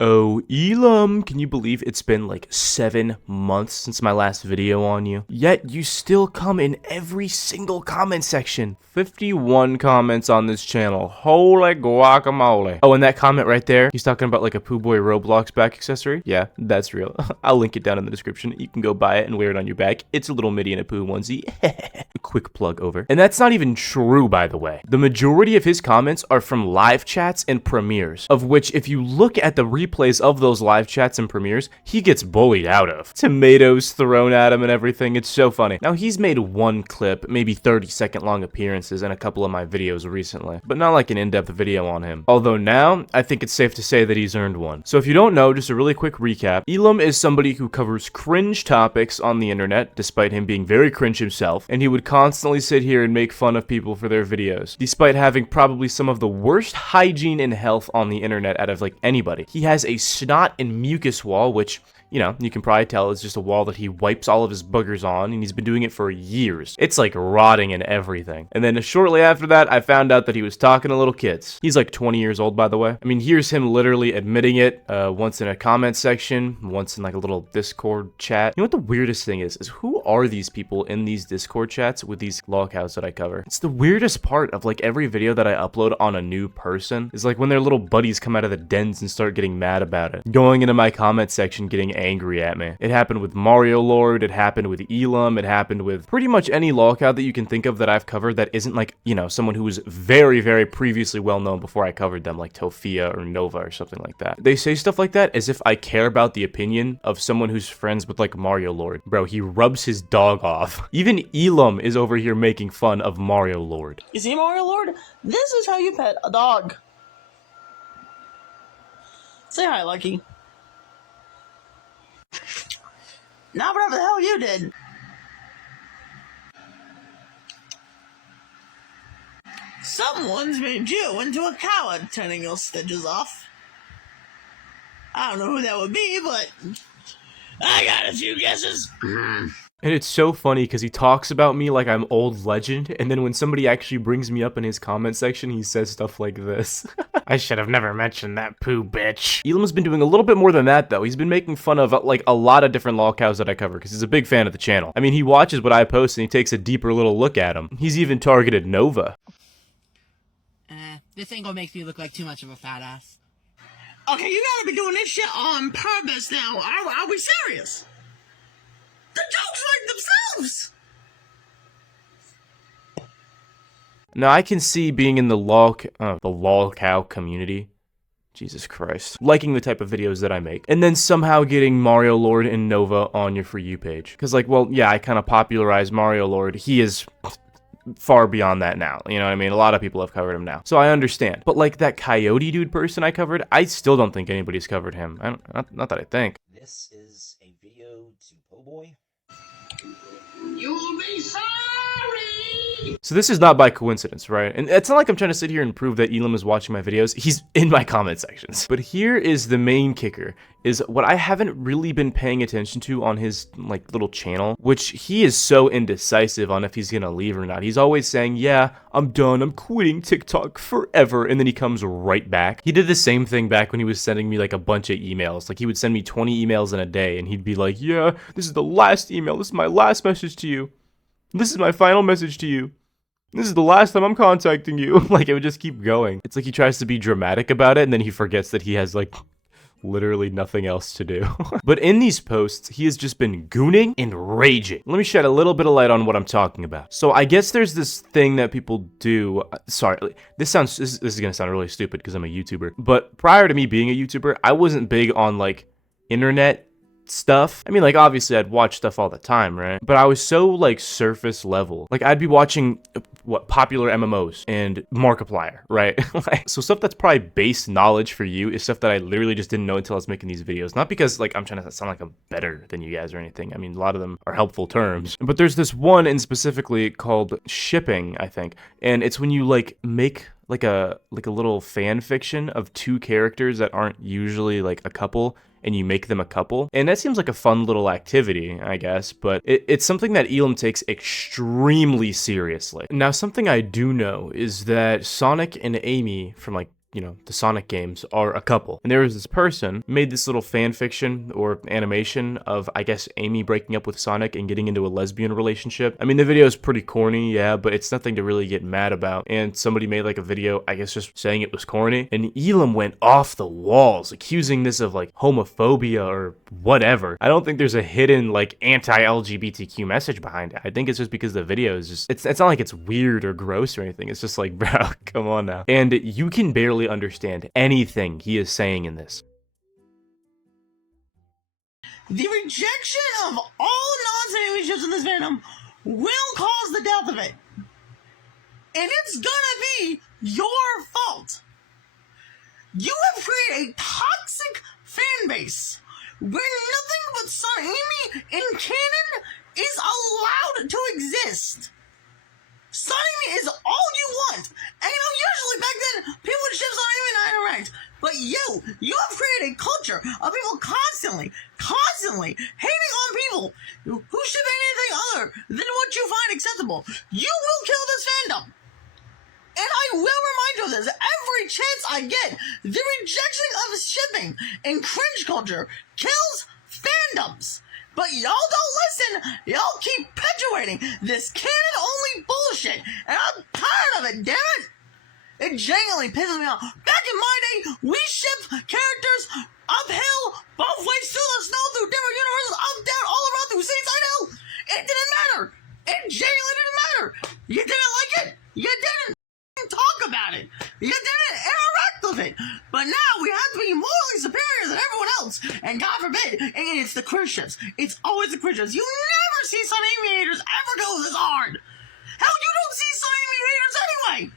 Oh, Elam, can you believe it's been like 7 months since my last video on you? Yet you still come in every single comment section. 51 comments on this channel. Holy guacamole. Oh, and that comment right there, he's talking about like a PouBoy ROBLOX back accessory. Yeah, that's real. I'll link it down in the description. You can go buy it and wear it on your back. It's a little Middy and a Pooh onesie. Quick plug over. And that's not even true, by the way. The majority of his comments are from live chats and premieres, of which if you look at the replays of those live chats and premieres, he gets bullied out of. Tomatoes thrown at him and everything. It's so funny. Now, he's made one clip, maybe 30-second long appearances in a couple of my videos recently, but not like an in-depth video on him. Although now, I think it's safe to say that he's earned one. So if you don't know, just a really quick recap, Elam is somebody who covers cringe topics on the internet, despite him being very cringe himself, and he would constantly sit here and make fun of people for their videos, despite having probably some of the worst hygiene and health on the internet out of like anybody. He has a snot and mucus wall, which, you know, you can probably tell is just a wall that he wipes all of his boogers on, and he's been doing it for years. It's like rotting and everything. And then shortly after that, I found out that he was talking to little kids. He's like 20 years old, by the way. I mean, here's him literally admitting it, once in a comment section, once in like a little Discord chat. You know what the weirdest thing is who are these people in these Discord chats with these lolcows that I cover? It's the weirdest part of like every video that I upload on a new person is like when their little buddies come out of the dens and start getting mad about it. Going into my comment section, getting angry at me. It happened with Mario Lord, it happened with Elam, it happened with pretty much any lolcow that you can think of that I've covered that isn't like, you know, someone who was very, very previously well known before I covered them, like Tofia or Nova or something like that. They say stuff like that as if I care about the opinion of someone who's friends with like Mario Lord. Bro, he rubs his dog off. Even Elam is over here making fun of Mario Lord. You see, Mario Lord? This is how you pet a dog. Say hi, Lucky. Now whatever the hell you did. Someone's made you into a coward, turning your stitches off. I don't know who that would be, but I got a few guesses. And it's so funny because he talks about me like I'm old legend, and then when somebody actually brings me up in his comment section, he says stuff like this. I should have never mentioned that poo bitch. Elam's been doing a little bit more than that, though. He's been making fun of like a lot of different lolcows that I cover because he's a big fan of the channel. I mean, he watches what I post and he takes a deeper little look at them. He's even targeted Nova. This angle makes me look like too much of a fat ass. Okay, you gotta be doing this shit on purpose now. Are we serious? The jokes like themselves! Now, I can see being in the lolcow community, Jesus Christ, liking the type of videos that I make, and then somehow getting Mario Lord and Nova on your For You page. Because, like, well, yeah, I kind of popularized Mario Lord. He is far beyond that now, you know what I mean? A lot of people have covered him now, so I understand. But, like, that Coyote dude person I covered, I still don't think anybody's covered him. Not that I think. This is a video to PouBoy. You'll be sorry! So this is not by coincidence, right? And it's not like I'm trying to sit here and prove that Elam is watching my videos. He's in my comment sections. But here is the main kicker, is what I haven't really been paying attention to on his like little channel, which he is so indecisive on if he's gonna leave or not. He's always saying, yeah, I'm done, I'm quitting TikTok forever, and then he comes right back. He did the same thing back when he was sending me like a bunch of emails. Like he would send me 20 emails in a day, and he'd be like, yeah, this is the last email, this is my last message to you. This is my final message to you. This is the last time I'm contacting you. Like, it would just keep going. It's like he tries to be dramatic about it, and then he forgets that he has, like, literally nothing else to do. But in these posts, he has just been gooning and raging. Let me shed a little bit of light on what I'm talking about. So I guess there's this thing that people do. Sorry, this is gonna sound really stupid because I'm a YouTuber. But prior to me being a YouTuber, I wasn't big on, like, internet stuff. I mean, like, obviously I'd watch stuff all the time, right? But I was so like surface level. Like, I'd be watching what popular MMOs and Markiplier, right? Like, so stuff that's probably base knowledge for you is stuff that I literally just didn't know until I was making these videos. Not because like I'm trying to sound like I'm better than you guys or anything. I mean, a lot of them are helpful terms. But there's this one in specifically called shipping, I think. And it's when you like make like a little fan fiction of two characters that aren't usually like a couple, and you make them a couple. And that seems like a fun little activity, I guess, but it's something that Elam takes extremely seriously. Now, something I do know is that Sonic and Amy from like you know, the Sonic games are a couple. And there was this person who made this little fan fiction or animation of, I guess, Amy breaking up with Sonic and getting into a lesbian relationship. I mean, the video is pretty corny, yeah, but it's nothing to really get mad about. And somebody made like a video, I guess, just saying it was corny. And Elam went off the walls, accusing this of like homophobia or whatever. I don't think there's a hidden like anti-LGBTQ message behind it. I think it's just because the video is just, it's not like it's weird or gross or anything. It's just like, bro, come on now. And you can barely understand anything he is saying in this. The rejection of all non-Sami ships in this fandom will cause the death of it. And it's gonna be your fault. You have created a toxic fan base where nothing but Son Amy in canon is allowed to exist. Son Amy is all you want. And you know, usually back then, people would ship Son Amy and I interact. But you have created a culture of people constantly hating on people who ship anything other than what you find acceptable. You will kill this fandom. And I will remind you of this every chance I get. The rejection of shipping and cringe culture kills fandoms. But y'all don't listen. Y'all keep perpetuating this canon-only bullshit. And I'm tired of it, damn it. It genuinely pisses me off. Back in my day, we shipped characters uphill, both ways through the snow, through different universes, up, down, all around, through seaside hell. It didn't matter. It genuinely didn't matter. You didn't like it. You didn't talk about it. You didn't interact with it. But now we have to be morally superior than everyone else. And God forbid, and it's the Christians. It's always the Christians. You never see Son Amy haters ever go this hard. Hell, you don't see Son Amy haters anyway.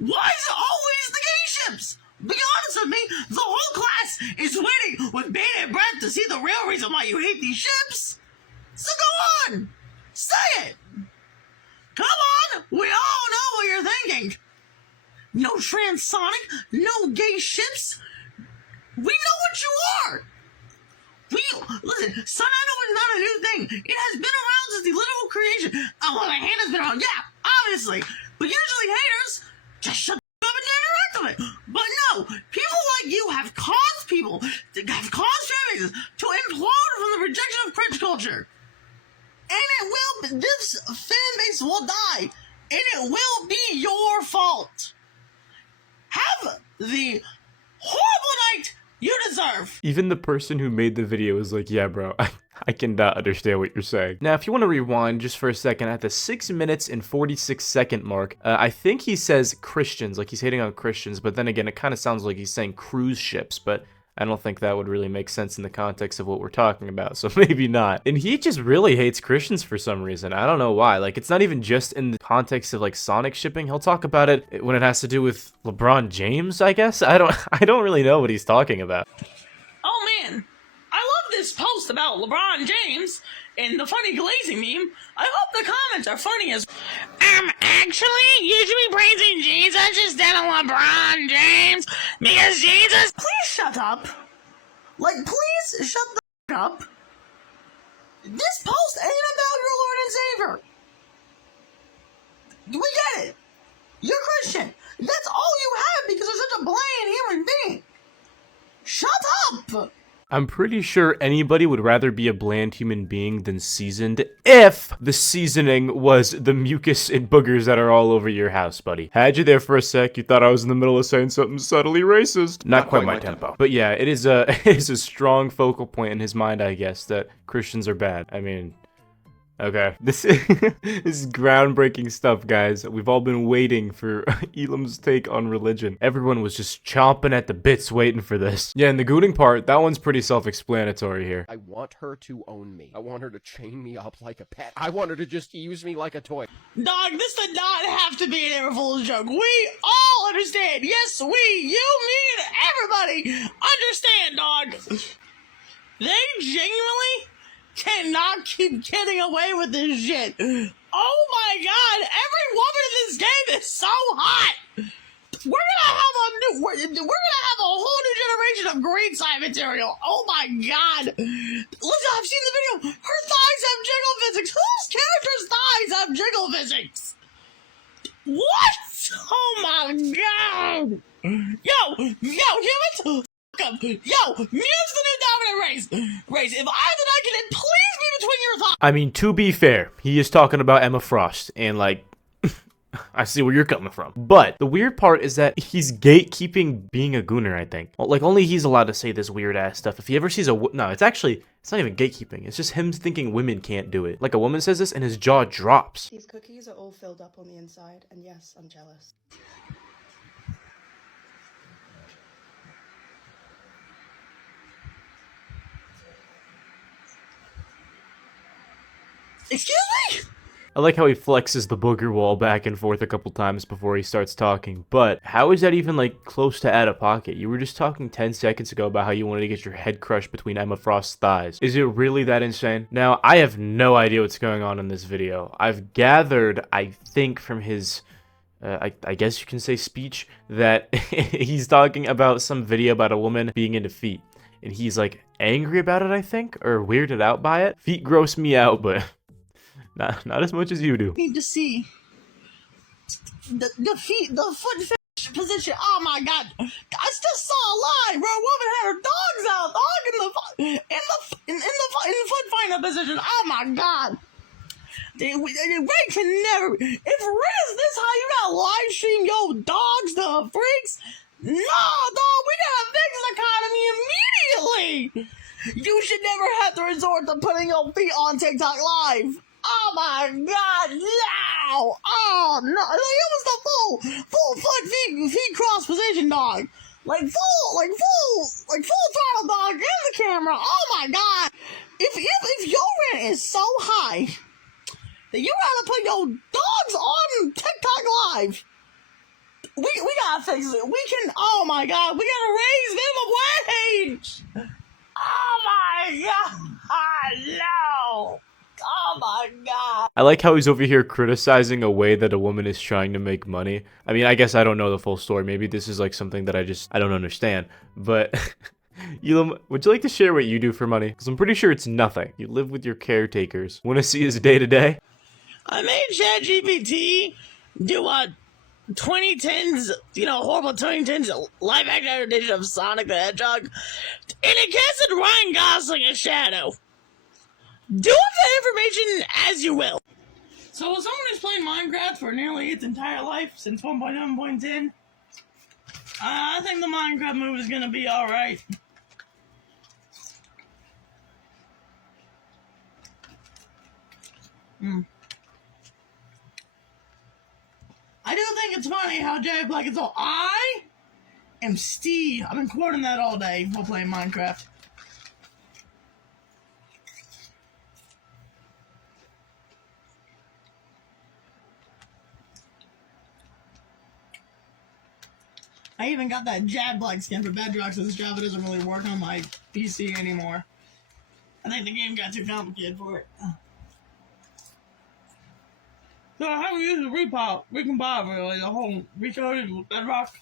Why is it always the gay ships? Be honest with me, the whole class is waiting with bated breath to see the real reason why you hate these ships. So go on, say it. Come on, we all know what you're thinking. No transonic, no gay ships. We know what you are. Listen, Sun Idol is not a new thing. It has been around since the literal creation. Oh, well, the hand has been around, yeah, obviously. But usually haters just shut up and interact with it. But no, people like you have caused fan bases to implode from the rejection of cringe culture. And this fan base will die. And it will be your fault. Have the horrible night you deserve. Even the person who made the video is like, yeah, bro, I cannot understand what you're saying. Now, if you want to rewind just for a second, at the 6 minutes and 46 second mark, I think he says Christians, like he's hating on Christians, but then again, it kind of sounds like he's saying cruise ships, but I don't think that would really make sense in the context of what we're talking about, so maybe not. And he just really hates Christians for some reason. I don't know why. Like, it's not even just in the context of like Sonic shipping. He'll talk about it when it has to do with LeBron James, I guess. I don't really know what he's talking about. Oh man, I love this post about LeBron James and the funny glazing meme. I hope the comments are funny as actually, you should be praising Jesus instead of LeBron James because Jesus. Please shut up. Like, please shut the up. This post ain't about your Lord and Savior. We get it. You're Christian. That's all you have because you're such a bland human being. Shut up. I'm pretty sure anybody would rather be a bland human being than seasoned if the seasoning was the mucus and boogers that are all over your house, buddy. Had you there for a sec, you thought I was in the middle of saying something subtly racist. Not quite my tempo. But yeah, it is a strong focal point in his mind, I guess, that Christians are bad. I mean, okay. This is groundbreaking stuff, guys. We've all been waiting for Elam's take on religion. Everyone was just chomping at the bits waiting for this. Yeah, and the gooning part, that one's pretty self-explanatory here. I want her to own me. I want her to chain me up like a pet. I want her to just use me like a toy. Dog, this did not have to be an Everfull joke. We all understand. Yes, we, you, me, and everybody understand, dog. They genuinely cannot keep getting away with this shit. Oh my god, every woman in this game is so hot. We're gonna have a whole new generation of green side material. Oh my god. Listen, I've seen the video. Her thighs have jiggle physics. Whose character's thighs have jiggle physics? What? Oh my god. Yo, humans! Yo, Mew's the new dominant race. If I did not get it, please be between your thighs. I mean, to be fair, he is talking about Emma Frost, and like, I see where you're coming from. But the weird part is that he's gatekeeping being a gooner, I think. Well, like, only he's allowed to say this weird ass stuff. If he ever sees no, it's not even gatekeeping. It's just him thinking women can't do it. Like, a woman says this and his jaw drops. These cookies are all filled up on the inside, and yes, I'm jealous. Excuse me? I like how he flexes the booger wall back and forth a couple times before he starts talking, but how is that even like close to out of pocket? You were just talking 10 seconds ago about how you wanted to get your head crushed between Emma Frost's thighs. Is it really that insane? Now, I have no idea what's going on in this video. I've gathered, I think from his, I guess you can say speech, that he's talking about some video about a woman being into feet. And he's like angry about it, I think, or weirded out by it. Feet gross me out, but not as much as you do. Need to see the foot fetish position. Oh my god! I just saw a line where a woman had her dogs out, in the foot finder position. Oh my god! Ray can never. If Ray is this high, you gotta live stream your dogs to freaks. No, dog, we gotta fix the economy immediately. You should never have to resort to putting your feet on TikTok live. Oh my god, no! Oh no! It was the full foot feet cross position, dog. Like full throttle, dog, in the camera. Oh my god! If your rent is so high that you gotta put your dogs on TikTok live, we gotta fix it. We can. Oh my god, we gotta raise minimum wage. Oh my god, no! Oh my god. I like how he's over here criticizing a way that a woman is trying to make money. I mean, I guess I don't know the full story. Maybe this is like something that I don't understand. But, Elam, would you like to share what you do for money? Because I'm pretty sure it's nothing. You live with your caretakers. Want to see his day-to-day? I made ChatGPT do a 2010s, horrible 2010s live-action adaptation of Sonic the Hedgehog. And it casted Ryan Gosling as Shadow. Do with that information as you will. So, as someone who's played Minecraft for nearly its entire life, since 1.1.10, I think the Minecraft move is gonna be alright. I do think it's funny how Jay Black is all, I am Steve. I've been quoting that all day while playing Minecraft. I even got that Jab Black skin for Bedrock, so this Java doesn't really work on my PC anymore. I think the game got too complicated for it. So I haven't used the recompile really, the whole recoded with Bedrock.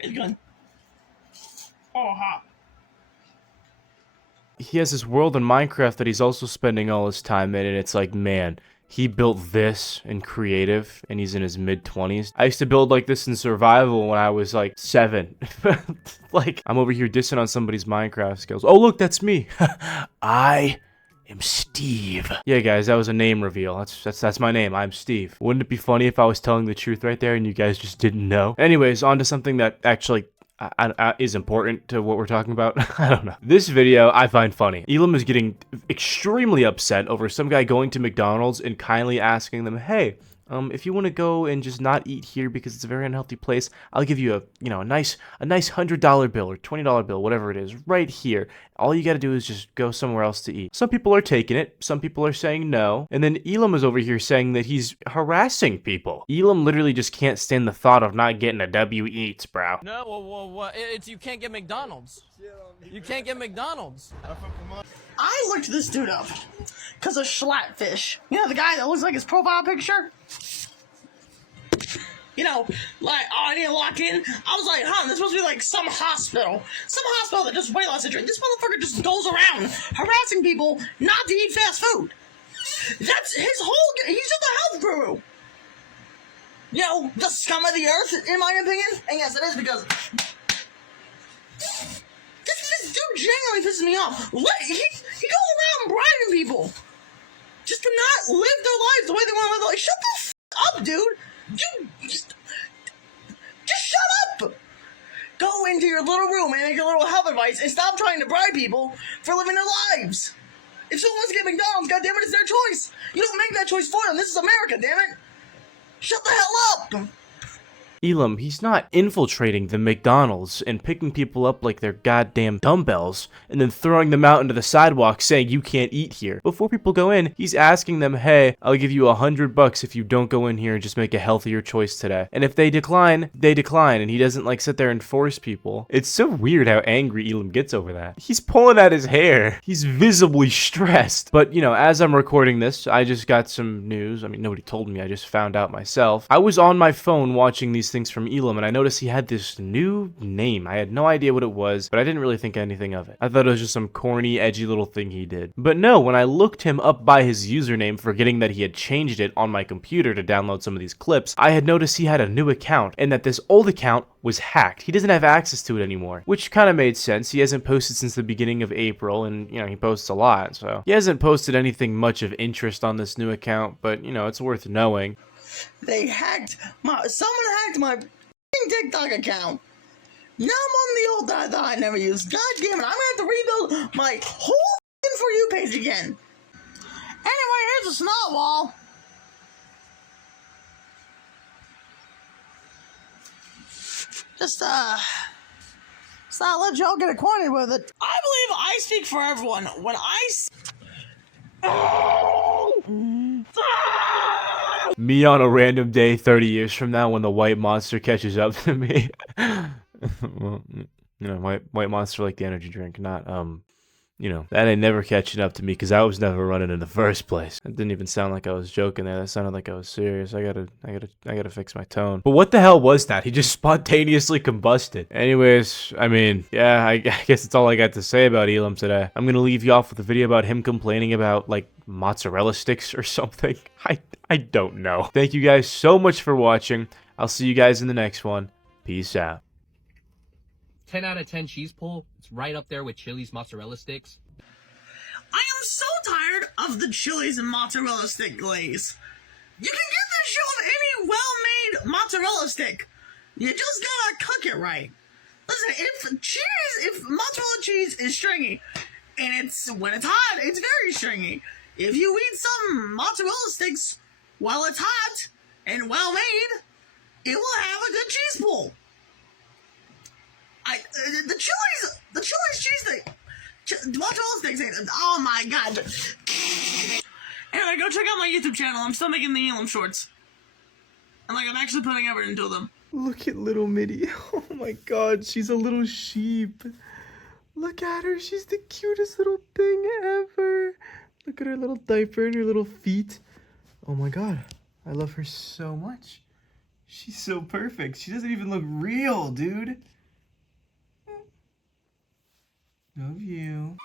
It's good. Oh, hot. He has this world in Minecraft that he's also spending all his time in, and it's like, man, he built this in creative, and he's in his mid-20s. I used to build like this in survival when I was like 7. Like, I'm over here dissing on somebody's Minecraft skills. Oh, look, that's me. I am Steve. Yeah, guys, that was a name reveal. That's my name. I'm Steve. Wouldn't it be funny if I was telling the truth right there and you guys just didn't know? Anyways, on to something that actually is important to what we're talking about. I don't know. This video I find funny. Elam is getting extremely upset over some guy going to McDonald's and kindly asking them, hey, if you want to go and just not eat here because it's a very unhealthy place, I'll give you a nice $100 bill or $20 bill, whatever it is, right here. All you got to do is just go somewhere else to eat. Some people are taking it. Some people are saying no. And then Elam is over here saying that he's harassing people. Elam literally just can't stand the thought of not getting a W eats, bro. No, well, it's you can't get McDonald's. You can't get McDonald's. I looked this dude up because of Schlattfish. You know, the guy that looks like his profile picture? I need to lock in. I was like, this supposed to be like some hospital that just weight loss surgery. This motherfucker just goes around harassing people not to eat fast food. That's his whole, he's just a health guru. you know, the scum of the earth, in my opinion. And yes, it is because this dude genuinely pisses me off. He goes around bribing people just to not live their lives the way they want to live. Like, shut the up, dude. Just shut up. Go into your little room and make a little health advice and stop trying to bribe people for living their lives. If someone wants to get McDonald's, goddammit, it's their choice. You don't make that choice for them. This is America, damn it. Shut the hell up. Elam, he's not infiltrating the McDonald's and picking people up like they're goddamn dumbbells and then throwing them out into the sidewalk saying you can't eat here. Before people go in, he's asking them, hey, I'll give you $100 if you don't go in here and just make a healthier choice today. And if they decline, and he doesn't like sit there and force people. It's so weird how angry Elam gets over that. He's pulling at his hair. He's visibly stressed. But, you know, as I'm recording this, I just got some news. I mean, nobody told me. I just found out myself. I was on my phone watching these things from Elam, and I noticed he had this new name. I had no idea what it was, but I didn't really think anything of it. I thought it was just some corny, edgy little thing he did. But no, when I looked him up by his username, forgetting that he had changed it on my computer to download some of these clips, I had noticed he had a new account, and that this old account was hacked. He doesn't have access to it anymore, which kind of made sense. He hasn't posted since the beginning of April, and, you know, he posts a lot, so he hasn't posted anything much of interest on this new account, but, you know, it's worth knowing. Someone hacked my TikTok account. Now I'm on the old that I thought I never used. God damn it, I'm gonna have to rebuild my whole For You page again. Anyway, here's a snot wall. Just let y'all get acquainted with it. I believe I speak for everyone when I Me on a random day 30 years from now when the white monster catches up to me. Well, you know, white monster like the energy drink, not, you know, that ain't never catching up to me because I was never running in the first place. It didn't even sound like I was joking there. That sounded like I was serious. I gotta fix my tone. But what the hell was that? He just spontaneously combusted. Anyways, I mean, yeah, I guess that's all I got to say about Elam today. I'm gonna leave you off with a video about him complaining about, like, mozzarella sticks or something. I don't know. Thank you guys so much for watching. I'll see you guys in the next one. Peace out. 10 out of 10 cheese pull. It's right up there with Chili's mozzarella sticks. I am so tired of the Chili's and mozzarella stick glaze. You can get this shit with any well-made mozzarella stick. You just gotta cook it right. Listen, if mozzarella cheese is stringy, and when it's hot, it's very stringy. If you eat some mozzarella sticks while it's hot and well-made, it will have a good cheese pull. The Chili's cheese thing, mozzarella sticks. Oh my god! Anyway, go check out my YouTube channel. I'm still making the Elum shorts, and like I'm actually putting effort into them. Look at little Middy. Oh my god, she's a little sheep. Look at her. She's the cutest little thing ever. Look at her little diaper and her little feet. Oh my god, I love her so much. She's so perfect. She doesn't even look real, dude. Love you.